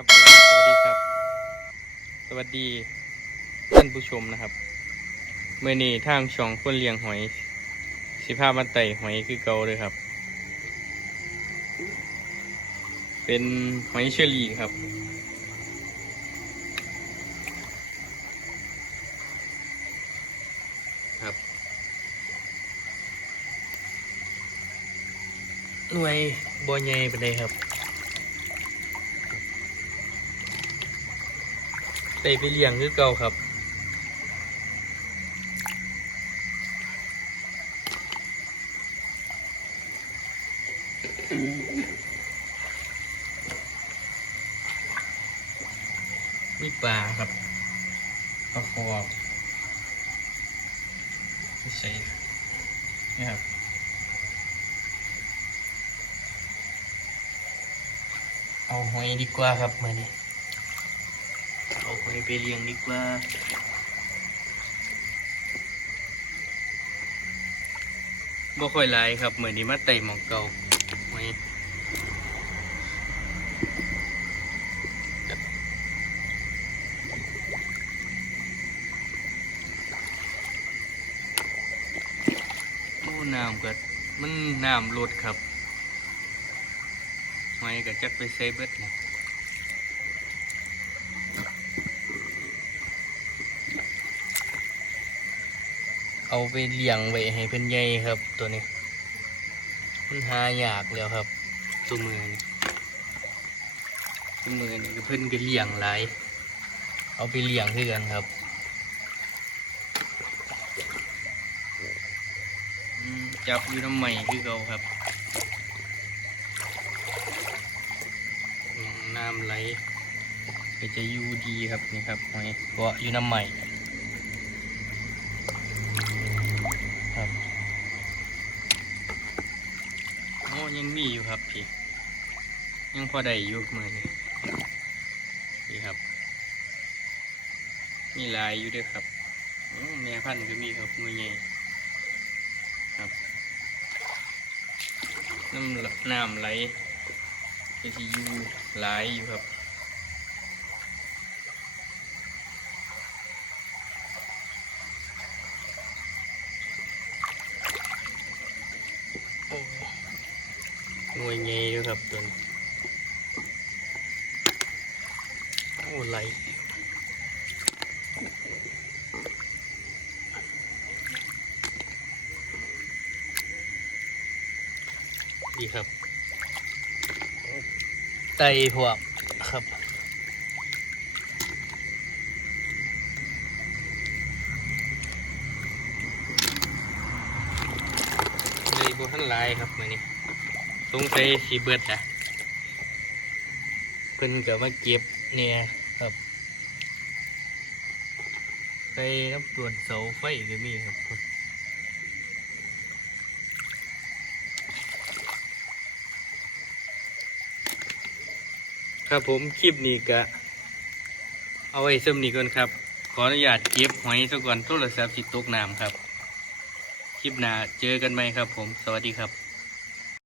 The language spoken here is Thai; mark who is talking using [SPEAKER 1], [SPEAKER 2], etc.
[SPEAKER 1] ครับผมสวัสดีครับ สวัสดีท่านผู้ชมนะครับ เมื่อนี้ทางช่องคนเลี้ยงหอย สิภาพมันไต่หอยคือเก่าเลยครับ เป็นหอยเชอรี่ครับครับ หน่วยบอใหญ่ไปเลยครับ ใส่ไปเลี้ยงคือเก่าครับมีปลาครับปลาคอไม่ใช่นี่ครับเอาหอยดีกว่าครับมานี่ ไปเลี้ยงดีกว่าบ่ค่อยหลายครับเหมือนนี้มาไต่หมองเก่าหอยโอ้น้ำก็มันน้ำลดครับหอยก็จักไปใส่เบิดเลย เอาไปเลี้ยงไว้ให้เพิ่นใหญ่ครับตัวนี้ มันหายากแล้วครับ ตัวมือนี่ตัวมือนี่ก็เพิ่นก็เลี้ยงหลายเอาไปเลี้ยงคือกันครับอืมจับอยู่น้ำใหม่คือเก่าครับน้ำไหลก็จะอยู่ดีครับนี่ครับหอยเกาะอยู่น้ำใหม่ ยังมีอยู่ครับพี่ ยังพอได้อยู่มือนี่นี่ครับ มีหลายอยู่ด้วยครับแม่พันธุ์ก็มีครับมือใหญ่ครับน้ำน้ำไหลที่อยู่หลายอยู่ครับ โอ้หน่ วยใหญ่ด้วยครับตัวนี้โอ้ไหลดีครับ ไตพวกครับเลยบทันลายครับมือนี้ สงสัยสีเบิดนะเพิ่นก็มาเก็บเนี่ยครับไปน้ำตรวจเสาไฟก็มีครับครับผมคลิปนี้ก็เอาไว้ซ้ำนี้ก่อนครับ ขออนุญาตเก็บหอยซะก่อนโทรศัพท์สิตกน้ำครับ คลิปหน้าเจอกันไหมครับผม สวัสดีครับ